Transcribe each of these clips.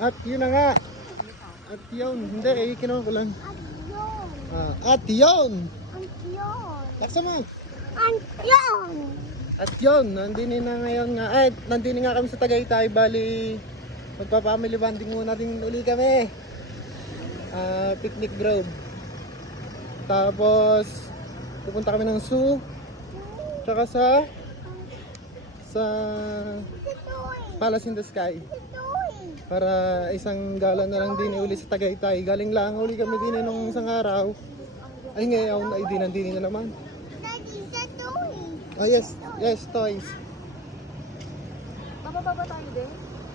At yun na nga. At yun. Hindi, kinuha ko lang. At yun. Laksa mo. At yun, nandini na ngayon nga. Nandini nga kami sa Tagaytay. Bali, magpa-family bonding muna din uli kami. Picnic Grove. Tapos, pupunta kami ng zoo. Tsaka sa Palace in the Sky. Para isang gala na lang din uli sa Tagaytay. Galing lang uli kami din nung isang araw. Ay ngayon ay dinandini na naman. Oh yes, toys. Mababa tayo din?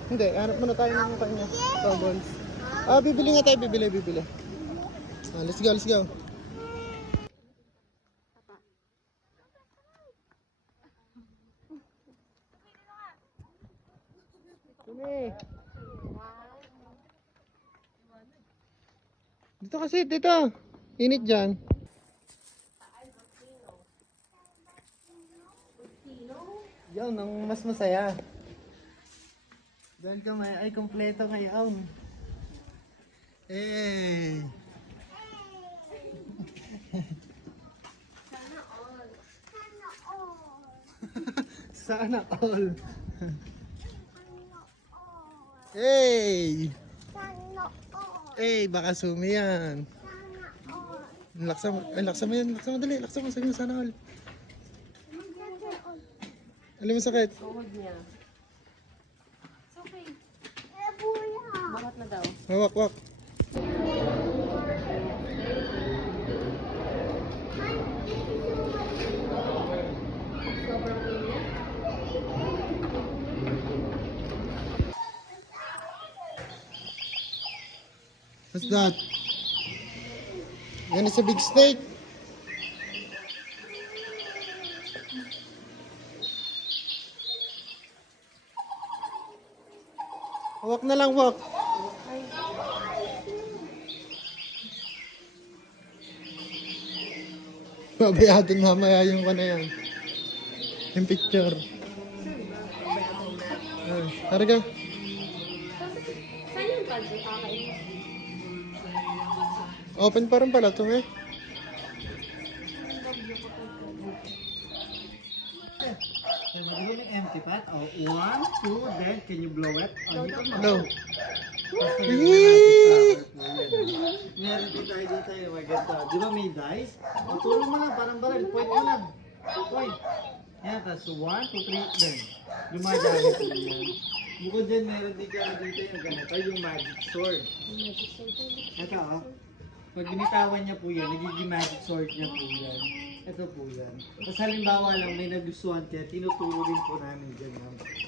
Hindi, hanap muna tayo ng kanya. Toys. Bibili nga tayo, bibili. Let's go. Kumi. Dito kasi, dito. Init dyan. Yan, ang mas masaya. Dahil kami ay kompleto ngayon. Sana all. Baka sumi yan. Laksa mo yan. Dali. Sabi mo sana all. Alam mo sakit? Tuhod niya. It's okay. Bakit na daw? Wak. What's that? Yan is a big snake. Wak na lang, wak. Babayadin mamaya yung na yan. Yung picture. Harga. Saan yung pag kakain? Open pa rin pala ito eh. Mag-blow yung empty pot. Oh, 1, 2, then can you blow it? No. Meron din tayo dito yung maganda. Di ba may dice? O, tulong mo lang, parang baril. Point mo lang. Point. Yan, tapos 1, 2, 3, then. Lumadami po yan. Bukod dyan, meron din ka dito yung ganito, yung magic sword. Ito, oh. Pag binitawan niya po yan, nagiging magic sword niya po yan. Ito po yan. Tapos halimbawa lang may nagustuhan kaya tinuturo din po namin dyan.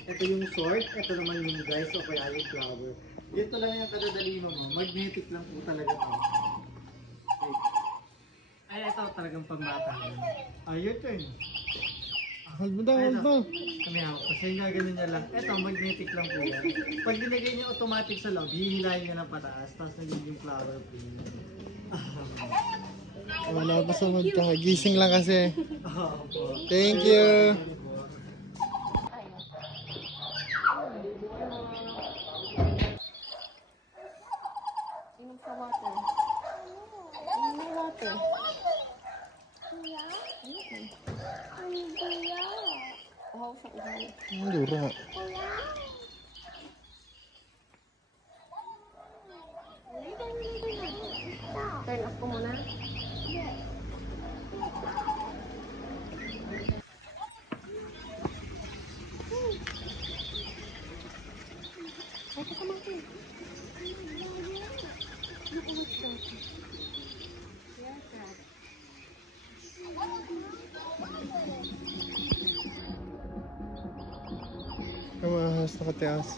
Ito yung sword, ito naman yung dice o kaya yung flower. Dito lang yung kadadali mo. Magnetic lang po talaga ito. Okay. Ay, ito talagang pambata. Your turn. Hold mo daw. Kami ako. Kasi gaganon niya lang. Ito, magnetic lang po yan. Pag dinagay niya automatic sa loob, hihilayin niya ng pataas. Tapos nagiging flower po yun. Wala pa sa mood ka. Gising lang kasi. Opo. Thank you. Inom sa water. Inom na water. Uhaw sa uhaw. Ang dura. Turn off ko muna. Ay, kasama ko. Kamahas na katias.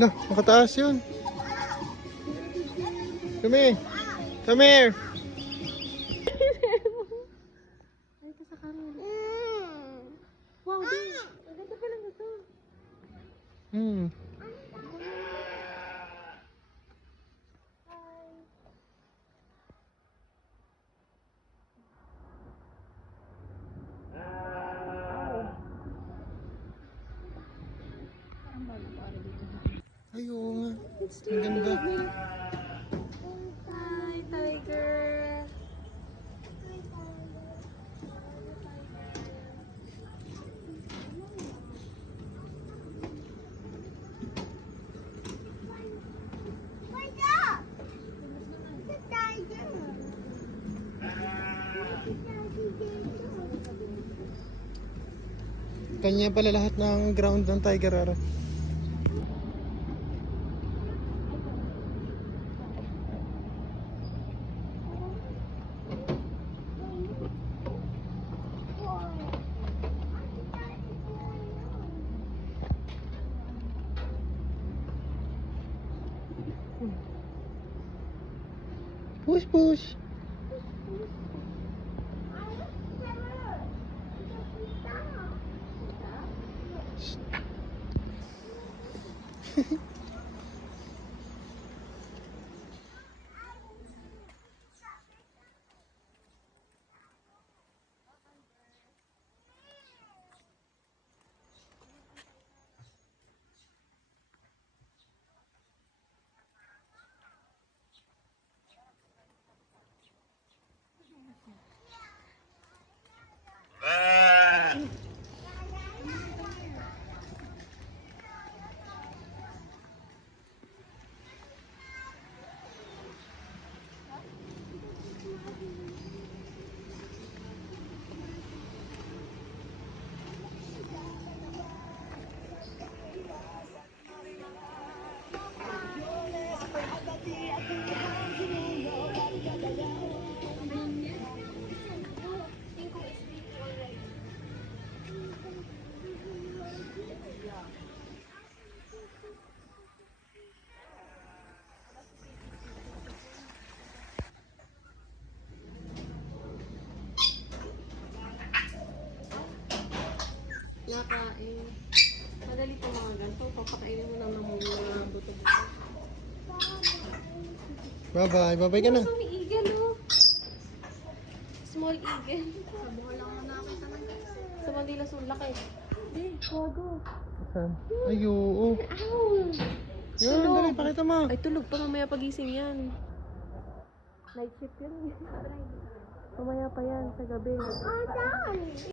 Nakataas yun. Come here. Ay, ito sa camera. Wow, di. Ang ganda pala nito. Ang ganda. Hi, tiger. Kanya pala lahat ng ground ng tiger, Ara. Push, push. Nakain. Madali pa mga ganito. Papakainin mo lang ng mga buto-buto. Bye-bye. Bye-bye ka na. So, may eagle, oh. Small eagle. Sa buhay lang ako nakakita ng sa Manila, so laki. Eh, wago. Saan? Ay, oo. Yan, Tulog. dali, pakita mo. Ay, tulog pa mamaya pagising yan. Night shift yan. Mamaya pa yan sa gabi.